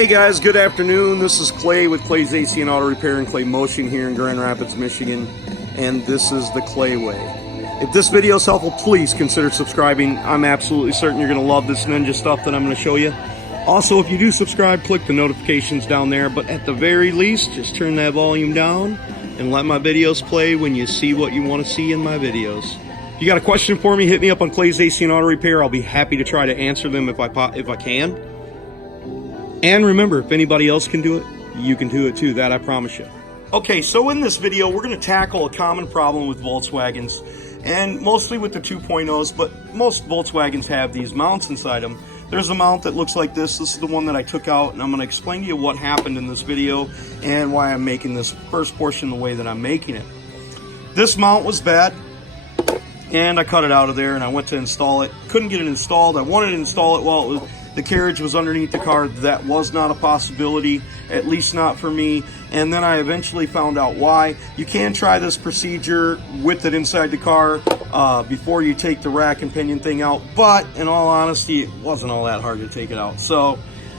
Hey guys, good afternoon. This is Clay with Clay's AC and Auto Repair and Clay Motion here in Grand Rapids, Michigan. And this is the Clay Way. If this video is helpful, please consider subscribing. I'm absolutely certain you're going to love this ninja stuff that I'm going to show you. Also, if you do subscribe, click the notifications down there. But at the very least, just turn that volume down and let my videos play when you see what you want to see in my videos. If you got a question for me, hit me up on Clay's AC and Auto Repair. I'll be happy to try to answer them if I can. And remember, if anybody else can do it, you can do it too. That I promise you. Okay, so in this video, we're going to tackle a common problem with Volkswagens, and mostly with the 2.0s, but most Volkswagens have these mounts inside them. There's a mount that looks like this. This is the one that I took out, and I'm going to explain to you what happened in this video and why I'm making this first portion the way that I'm making it. This mount was bad, and I cut it out of there, and I went to install it. Couldn't get it installed. I wanted to install it while the carriage was underneath the car. That was not a possibility, at least not for me. And then I eventually found out why. You can try this procedure with it inside the car before you take the rack and pinion thing out, but in all honesty, it wasn't all that hard to take it out. So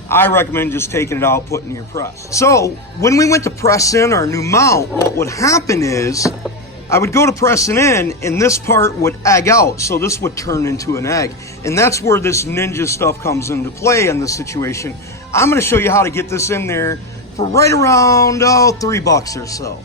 I recommend just taking it out, putting your press. So when we went to press in our new mount, what would happen is I would go to pressing in, and this part would egg out, so this would turn into an egg. And that's where this ninja stuff comes into play in this situation. I'm going to show you how to get this in there for right around, $3 or so.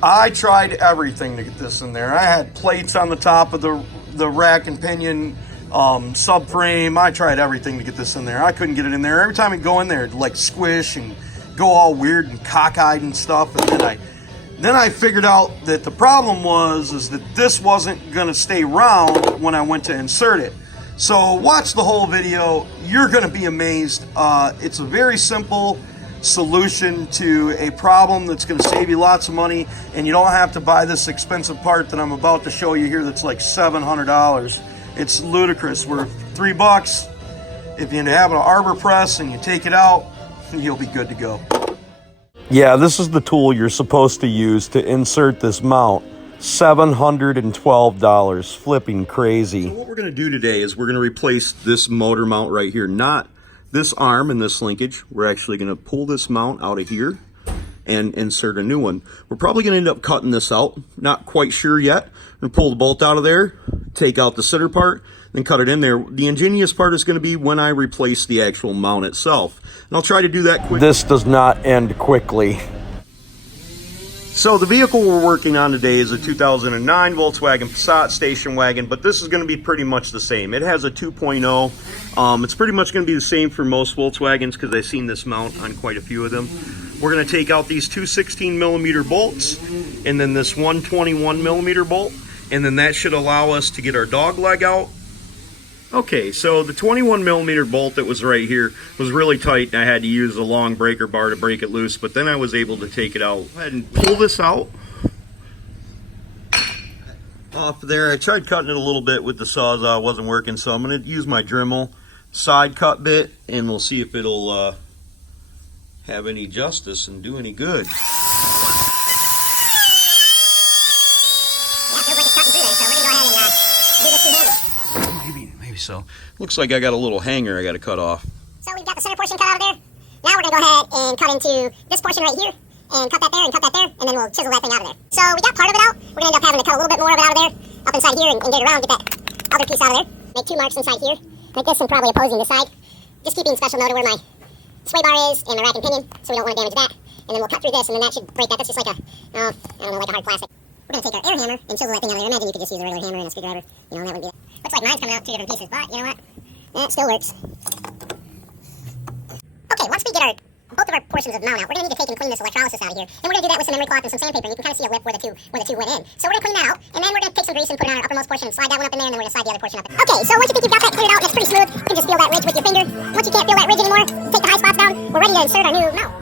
I tried everything to get this in there. I had plates on the top of the rack and pinion subframe. I tried everything to get this in there. I couldn't get it in there. Every time I'd go in there, it'd like squish and go all weird and cockeyed and stuff, and then I figured out that the problem was that this wasn't going to stay round when I went to insert it. So watch the whole video. You're going to be amazed. It's a very simple solution to a problem that's going to save you lots of money, and you don't have to buy this expensive part that I'm about to show you here that's like $700. It's ludicrous. We're $3. If you have an arbor press and you take it out, you'll be good to go. Yeah, this is the tool you're supposed to use to insert this mount. $712, flipping crazy. So what we're gonna do today is we're gonna replace this motor mount right here, not this arm and this linkage. We're actually gonna pull this mount out of here and insert a new one. We're probably gonna end up cutting this out, not quite sure yet. We're gonna pull the bolt out of there, take out the center part, then cut it in there. The ingenious part is gonna be when I replace the actual mount itself. And I'll try to do that quick. This does not end quickly. So the vehicle we're working on today is a 2009 Volkswagen Passat station wagon, but this is going to be pretty much the same. It has a 2.0. It's pretty much going to be the same for most Volkswagens because I've seen this mount on quite a few of them. We're going to take out these two 16mm bolts and then this one 21mm bolt, and then that should allow us to get our dog leg out. Okay, so the 21mm bolt that was right here was really tight, and I had to use a long breaker bar to break it loose, but then I was able to take it out. Go ahead and pull this out off there. I tried cutting it a little bit with the Sawzall. It wasn't working, so I'm going to use my Dremel side cut bit, and we'll see if it'll have any justice and do any good. So looks like I got a little hanger I got to cut off. So we've got the center portion cut out of there. Now we're going to go ahead and cut into this portion right here, and cut that there, and cut that there, and then we'll chisel that thing out of there. So we got part of it out. We're going to end up having to cut a little bit more of it out of there, up inside here, and get it around, get that other piece out of there. Make two marks inside here, like this, and probably opposing this side. Just keeping special note of where my sway bar is and my rack and pinion, so we don't want to damage that. And then we'll cut through this, and then that should break that. That's just like a, I don't know, like a hard plastic. We're going to take our air hammer and chisel that thing out of there. Imagine you could just use a regular hammer and a screwdriver. You know, that would be that. Looks like mine's coming out two different pieces, but you know what? That still works. Okay, once we get both of our portions of mount out, we're going to need to take and clean this electrolysis out of here. And we're going to do that with some memory cloth and some sandpaper. You can kind of see a lip where the two went in. So we're going to clean that out, and then we're going to take some grease and put it on our uppermost portion and slide that one up in there, and then we're going to slide the other portion up. Okay, so once you think you've got that cleared out and it's pretty smooth, you can just feel that ridge with your finger. Once you can't feel that ridge anymore, take the high spots down. We're ready to insert our new mount.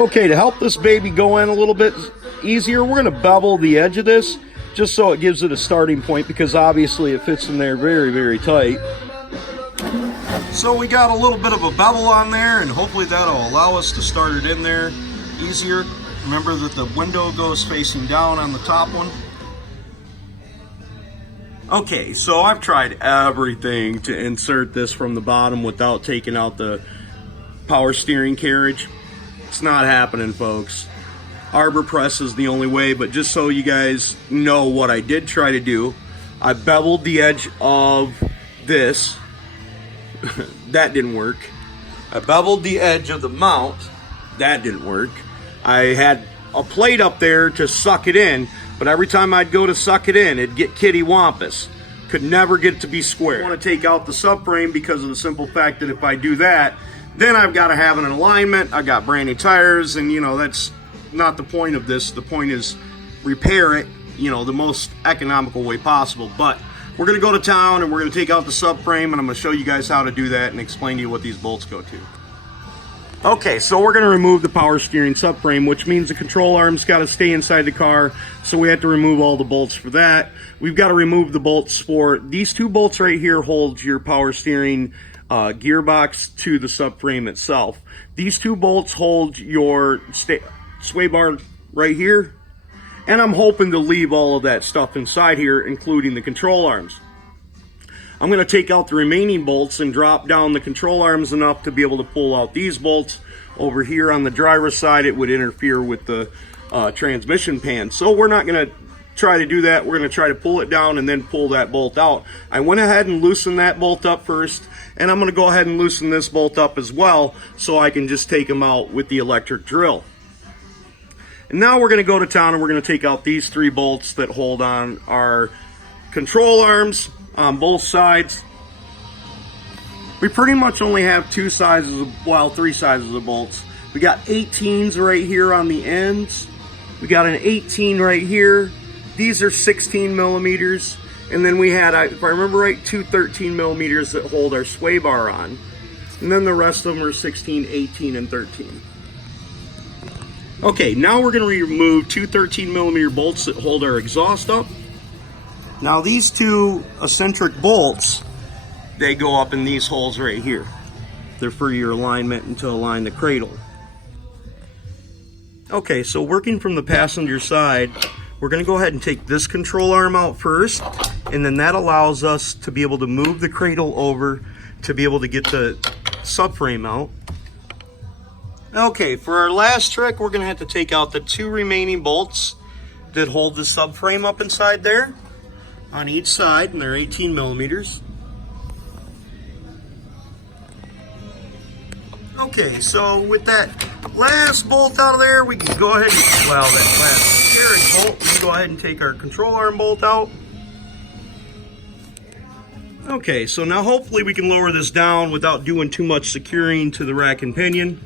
Okay, to help this baby go in a little bit easier, we're going to bevel the edge of this just so it gives it a starting point, because obviously it fits in there very, very tight. So we got a little bit of a bevel on there, and hopefully that'll allow us to start it in there easier. Remember that the window goes facing down on the top one. Okay, so I've tried everything to insert this from the bottom without taking out the power steering carriage. It's not happening, folks. Arbor press is the only way, but just so you guys know what I did try to do, I beveled the edge of this. That didn't work. I beveled the edge of the mount. That didn't work. I had a plate up there to suck it in, but every time I'd go to suck it in, it'd get kitty wampus. Could never get it to be square. I want to take out the subframe because of the simple fact that if I do that, then I've got to have an alignment. I got brand new tires, and you know, that's not the point of this. The point is repair it, you know, the most economical way possible. But we're going to go to town and we're going to take out the subframe, and I'm going to show you guys how to do that and explain to you what these bolts go to. Okay, so we're going to remove the power steering subframe, which means the control arm's got to stay inside the car, so we have to remove all the bolts for that. We've got to remove the bolts for these two bolts right here. Hold your power steering gearbox to the subframe itself. These two bolts hold your sway bar right here, and I'm hoping to leave all of that stuff inside here, including the control arms. I'm going to take out the remaining bolts and drop down the control arms enough to be able to pull out these bolts. Over here on the driver's side, it would interfere with the transmission pan, so we're not going to try to do that. We're going to try to pull it down and then pull that bolt out. I went ahead and loosened that bolt up first, and I'm going to go ahead and loosen this bolt up as well, so I can just take them out with the electric drill. And now we're going to go to town and we're going to take out these three bolts that hold on our control arms on both sides. We pretty much only have two sizes of, well, three sizes of bolts. We got 18s right here on the ends. We got an 18 right here. These are 16 millimeters. And then we had, if I remember right, two 13 millimeters that hold our sway bar on. And then the rest of them are 16, 18, and 13. Okay, now we're going to remove two 13 millimeter bolts that hold our exhaust up. Now these two eccentric bolts, they go up in these holes right here. They're for your alignment and to align the cradle. Okay, so working from the passenger side, we're going to go ahead and take this control arm out first, and then that allows us to be able to move the cradle over to be able to get the subframe out. Okay, for our last trick, we're going to have to take out the two remaining bolts that hold the subframe up inside there on each side, and they're 18 millimeters. Okay, so with that last bolt out of there, we can go ahead and, well, that last carriage bolt, we can go ahead and take our control arm bolt out. Okay, so now hopefully we can lower this down without doing too much securing to the rack and pinion.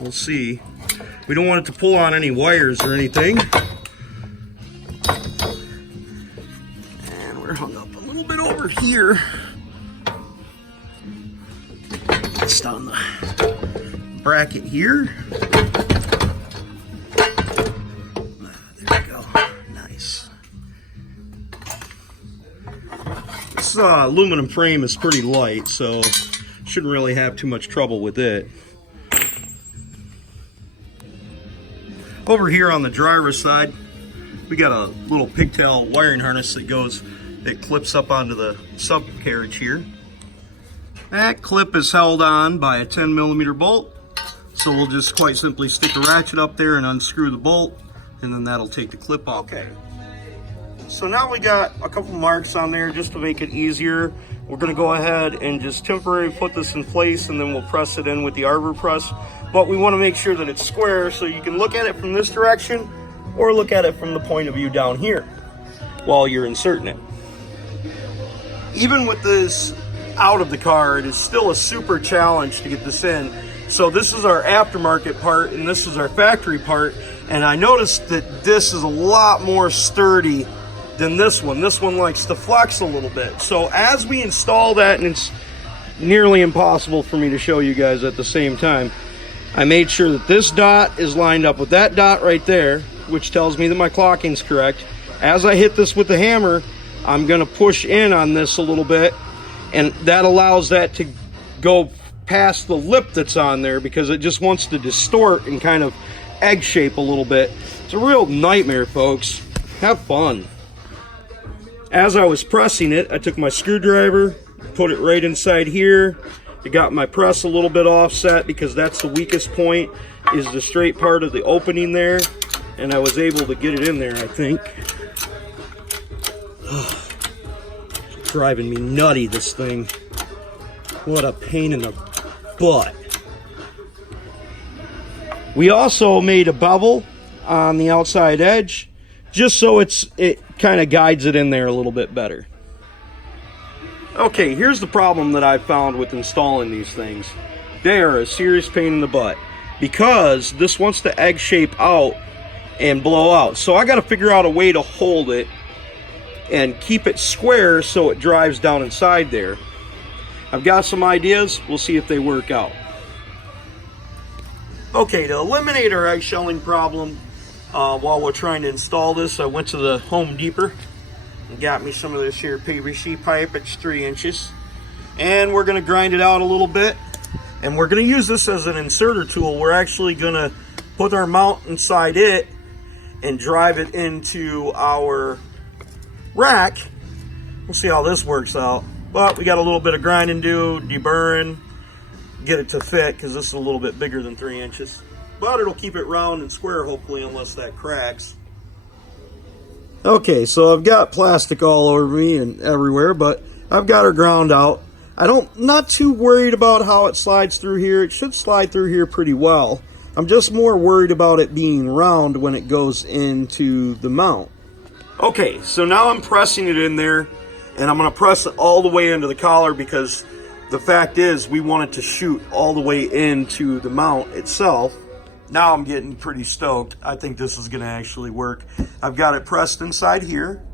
We'll see. We don't want it to pull on any wires or anything. And we're hung up a little bit over here. Just on the bracket here. There we go. Nice. This aluminum frame is pretty light, so shouldn't really have too much trouble with it. Over here on the driver's side, we got a little pigtail wiring harness that clips up onto the subcarriage here. That clip is held on by a 10 millimeter bolt, so we'll just quite simply stick a ratchet up there and unscrew the bolt, and then that'll take the clip off. Okay. So now we got a couple marks on there just to make it easier. We're going to go ahead and just temporarily put this in place, and then we'll press it in with the arbor press. But we want to make sure that it's square, so you can look at it from this direction or look at it from the point of view down here while you're inserting it. Even with this out of the car, it is still a super challenge to get this in. So this is our aftermarket part and this is our factory part, and I noticed that this is a lot more sturdy than this one. This one likes to flex a little bit. So as we install that, and it's nearly impossible for me to show you guys at the same time, I made sure that this dot is lined up with that dot right there, which tells me that my clocking's correct. As I hit this with the hammer, I'm going to push in on this a little bit, and that allows that to go past the lip that's on there because it just wants to distort and kind of egg shape a little bit. It's a real nightmare, folks. Have fun. As I was pressing it, I took my screwdriver, put it right inside here, I got my press a little bit offset because that's the weakest point, is the straight part of the opening there. And I was able to get it in there, I think. Driving me nutty, this thing. What a pain in the butt. We also made a bevel on the outside edge, just so it kind of guides it in there a little bit better. Okay, here's the problem that I've found with installing these things. They are a serious pain in the butt because this wants to egg shape out and blow out. So I got to figure out a way to hold it and keep it square so it drives down inside there. I've got some ideas. We'll see if they work out. Okay, to eliminate our egg shelling problem while we're trying to install this, I went to the Home Depot and got me some of this here PVC pipe. It's 3 inches. And we're going to grind it out a little bit. And we're going to use this as an inserter tool. We're actually going to put our mount inside it and drive it into our rack. We'll see how this works out. But we got a little bit of grinding to do, deburring, get it to fit, because this is a little bit bigger than 3 inches. But it'll keep it round and square, hopefully, unless that cracks. Okay, so I've got plastic all over me and everywhere, but I've got her ground out. Not too worried about how it slides through here. It should slide through here pretty well. I'm just more worried about it being round when it goes into the mount. Okay, so now I'm pressing it in there, and I'm going to press it all the way into the collar because the fact is we want it to shoot all the way into the mount itself. Now I'm getting pretty stoked. I think this is going to actually work. I've got it pressed inside here.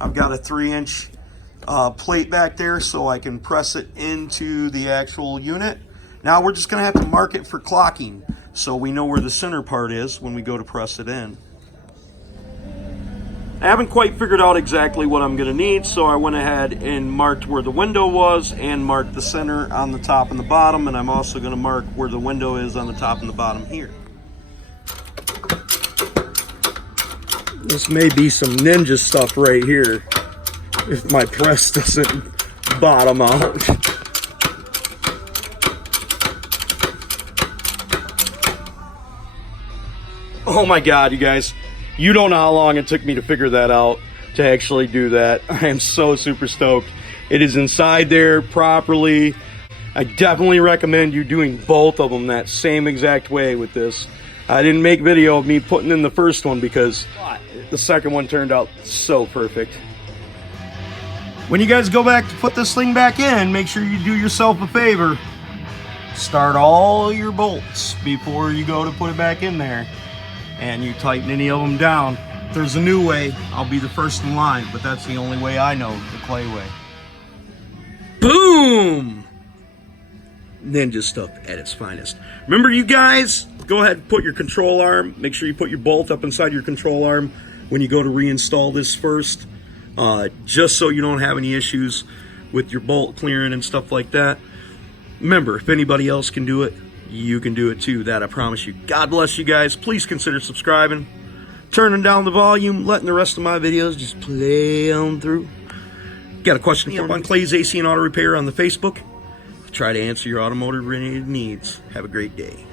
I've got a 3-inch plate back there so I can press it into the actual unit. Now we're just going to have to mark it for clocking so we know where the center part is when we go to press it in. I haven't quite figured out exactly what I'm going to need, so I went ahead and marked where the window was and marked the center on the top and the bottom, and I'm also going to mark where the window is on the top and the bottom here. This may be some ninja stuff right here if my press doesn't bottom out. Oh my God, you guys. You don't know how long it took me to figure that out, to actually do that. I am so super stoked. It is inside there properly. I definitely recommend you doing both of them that same exact way with this. I didn't make video of me putting in the first one because the second one turned out so perfect. When you guys go back to put this thing back in, make sure you do yourself a favor. Start all your bolts before you go to put it back in there. And you tighten any of them down. If there's a new way, I'll be the first in line, but that's the only way I know, the clay way. Boom! Ninja stuff at its finest. Remember, you guys, go ahead and put your control arm, make sure you put your bolt up inside your control arm when you go to reinstall this first, just so you don't have any issues with your bolt clearing and stuff like that. Remember, if anybody else can do it, you can do it too. That I promise you. God bless you guys. Please consider subscribing, turning down the volume, letting the rest of my videos just play on through. Got a question here on Clay's AC and Auto Repair on the Facebook. Try to answer your automotive related needs. Have a great day.